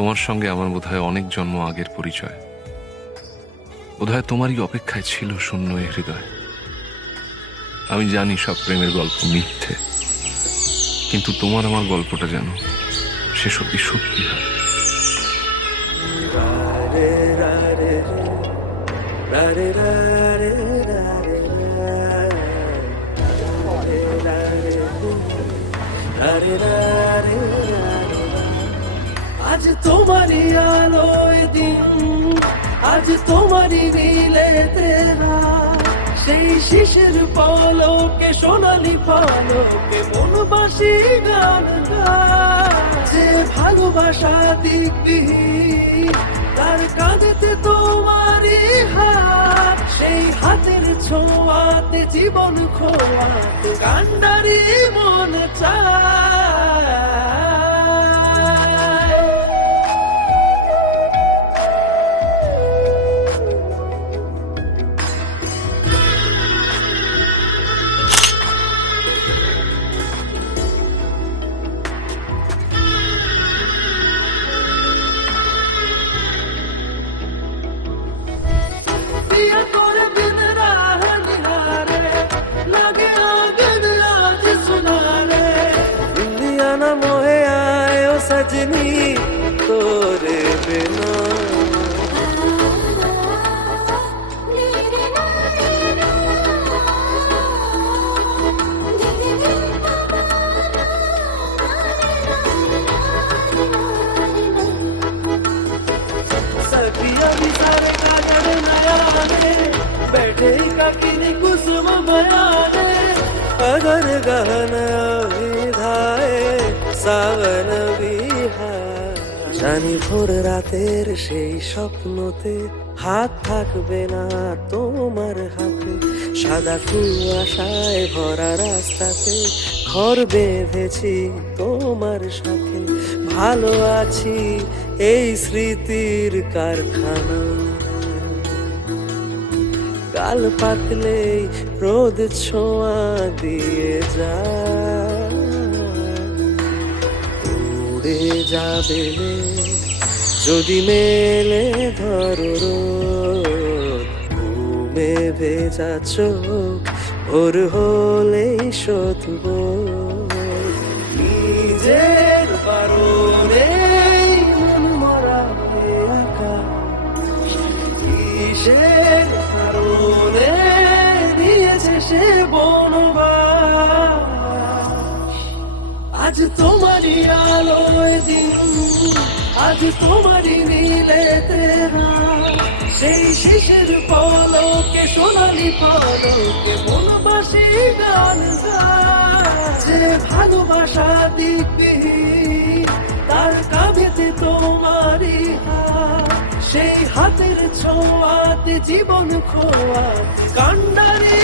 তোমার সঙ্গে আমার বোধহয় অনেক জন্ম আগের পরিচয়। বোধহয় তোমারই অপেক্ষায় ছিল শূন্য এ হৃদয়। আমি জানি সব প্রেমের গল্প মিথ্যে, কিন্তু তোমার আমার গল্পটা যেন সে সত্যি সত্যি হয়। আজ তোমারই আলোয় দিন, আজ তোমারই নীলে তেরা, সেই শিশির পলকে সোনালি পালকে মন বাসি গান গায়। যে ভালোবাসা দিকবিহীন তার কাঁধেতে তোমারই হাত, সেই হাতের ছোঁয়াতে জীবন খোয়াতে কান্ডারি মন চায়। पिया तोरे बिन राह निहारे, लगे आंगन आज सुनारे। इंदिया ना मोहे आए ओ सजनी तोरे बिना। सखिया भी सारे काजल नया रे, बैठे ही काकी कुसुम बयाने। अगर गहन विधाए सावन বিহার, জানি ভোর রাতের সেই স্বপ্নতে হাত থাকবে না তোমার হাতে। সাদা কুয়াশায় ভরা রাস্তাতে ঘর বেঁধেছি তোমার সাথে। ভালো আছি এই স্মৃতির কারখানা, গাল পাতলেই রোদ ছোঁয়া দিয়ে যায়। উড়ে যাবে যদি মেলে ধরো রোদ, ঘুমে ভেজা চোখ ভোর হলেই শোধব। নিজের বারণে মন মরা হয়ে আঁকা, কিসের কারণে দিয়েছে সে বনবাস। আজ তোমারই আলোয় দিন, আজ তোমারই নীলে তেরা, সেই শিশির পলকে সোনালি পলকে মন বাসি গান গায়। যে ভালোবাসা দিকবিহীন তার কাঁধেতে তোমারই হাত, সেই হাতের ছোঁয়াতে জীবন খোয়াতে কান্ডারি